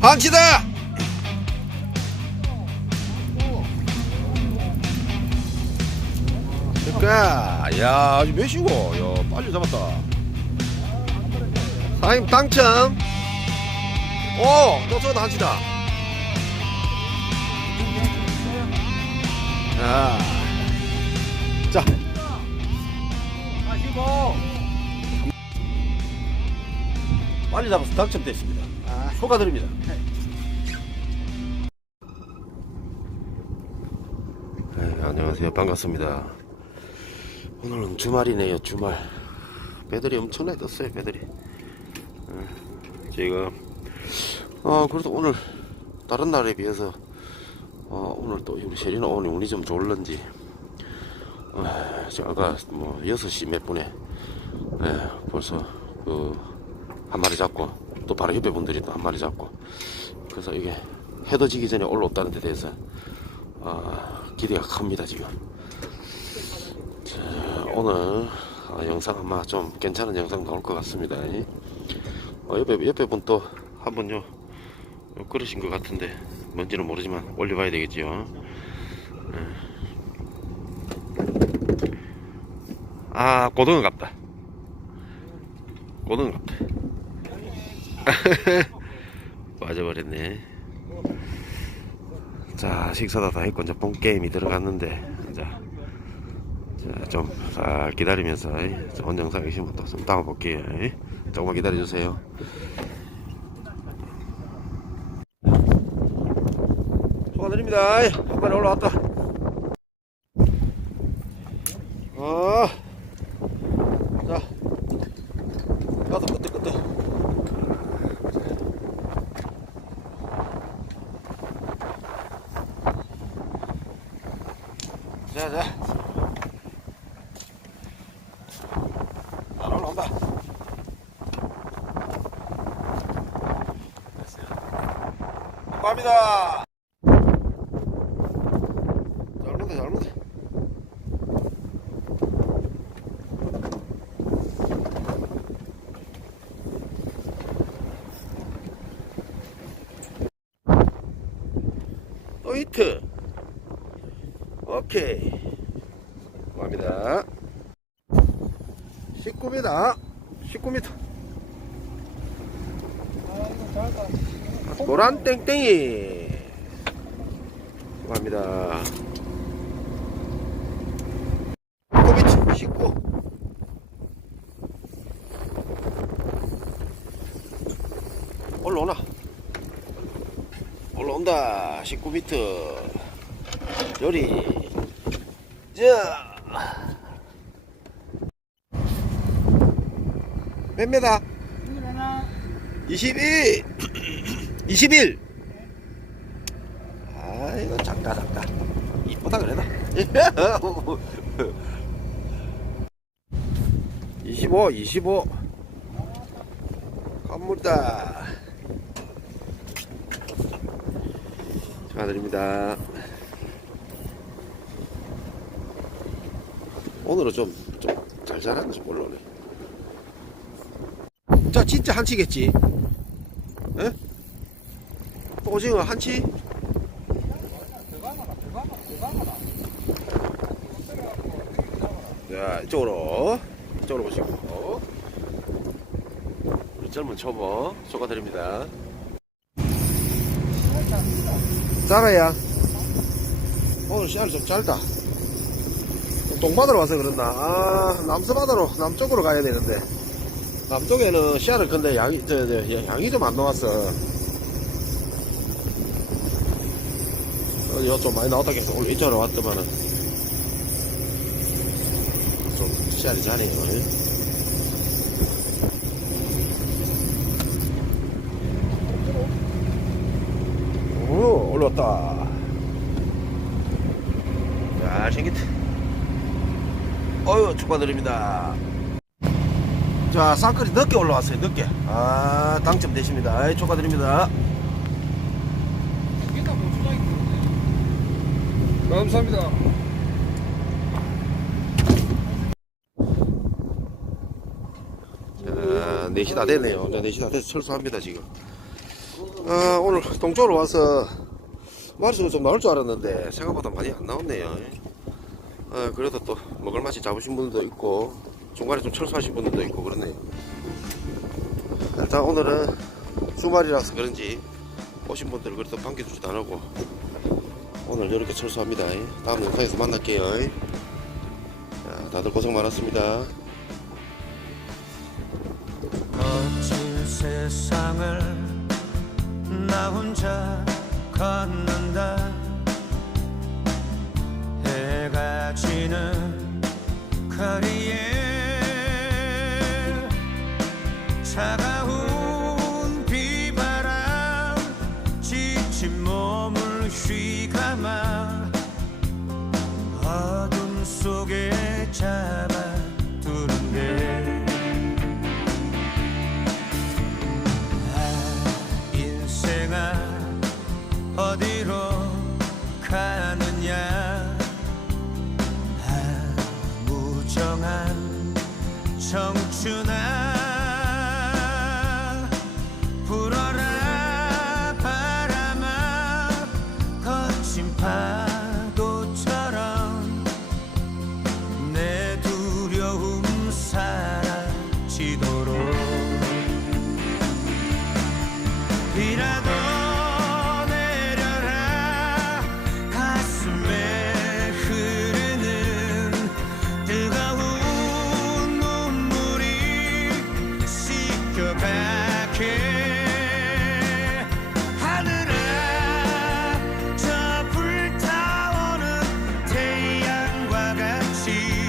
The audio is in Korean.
한치다! 그러니까 야 아주 몇이고 야 빨리 잡았다. 사장님 당첨. 오 또 저거 한치다. 자, 자. 빨리 잡아서 당첨됐습니다 축하드립니다. 네, 안녕하세요. 반갑습니다. 오늘은 주말이네요 주말. 배들이 엄청나게 떴어요 배들이. 어, 지금 어 그래도 오늘 다른 날에 비해서 어 오늘 또 우리 세리나 오늘 운이 좀 좋을런지 어, 저 아까 뭐 6시 몇 분에 예, 벌써 그 한 마리 잡고 또 바로 옆에 분들이 또 한 마리 잡고. 그래서 이게 해도 지기 전에 올라왔다는 데 대해서 어, 기대가 큽니다 지금. 자, 오늘 아, 영상 아마 좀 괜찮은 영상 나올 것 같습니다. 어, 옆에 옆에 분 또 한 분요 그러신 것 같은데 뭔지는 모르지만 올려봐야 되겠지요. 예. 아 고등어 같다. 고등어 같다 빠져버렸네. 자 식사도 다 했고 이제 본 게임이 들어갔는데 자, 자, 좀잘 기다리면서 영상 계신 분도 좀 담아볼게요. 조금만 기다려주세요. 축하드립니다. 한 마리 올라왔다 아, 자 가서 끝에 끝에 자, 자. 잘 올라온다. 갑니다. 잘 먹네, 잘 먹네. 또 히트. 오케이. 갑니다. 19m. 19m. 노란 땡땡이. 갑니다. 19m. 19. 올라오나? 올라온다. 19m. 요리. 자. 몇 메다? 22! 21! 아이고, 작다, 작다. 이쁘다, 그래다. 25, 25. 감물다. 축하드립니다. 오늘은 좀, 좀, 잘 자랐는지 몰라네. 자, 진짜 한치겠지? 에? 오징어 한치? 자, 이쪽으로. 이쪽으로 보시고. 우리 젊은 초보, 축하드립니다. 짜라야. 오늘 씨알이 좀 짧다. 동바다로 와서 그런다. 아, 남서바다로, 남쪽으로 가야 되는데. 남쪽에는 씨알을 근데 양이, 저, 저, 양이 좀 안 나왔어. 어, 이거 좀 많이 나왔다 해서 오늘 이쪽으로 왔더만은. 좀 씨알이 자네요. 오, 올라왔다. 야, 생겼다. 어유 축하드립니다. 자, 쌍끌이 늦게 올라왔어요, 늦게. 아, 당첨되십니다. 아이, 축하드립니다. 감사합니다. 자, 4시 다 됐네요. 자, 4시 다 돼서 철수합니다, 지금. 아, 오늘 동쪽으로 와서 마리수가 좀 나올 줄 알았는데 생각보다 많이 안 나왔네요. 아, 그래도 또 먹을 맛이 잡으신 분들도 있고 중간에 좀 철수하신 분들도 있고 그러네요. 일단 오늘은 주말이라서 그런지 오신 분들 그래도 반겨주지도 안 하고 오늘 이렇게 철수합니다. 다음 영상에서 만날게요. 자, 다들 고생 많았습니다. 거친 세상을 나 혼자 걷는다 지는 거리에 차가운 비바람 지친 몸을 휘감아 어둠 속에 잠 청춘아. see.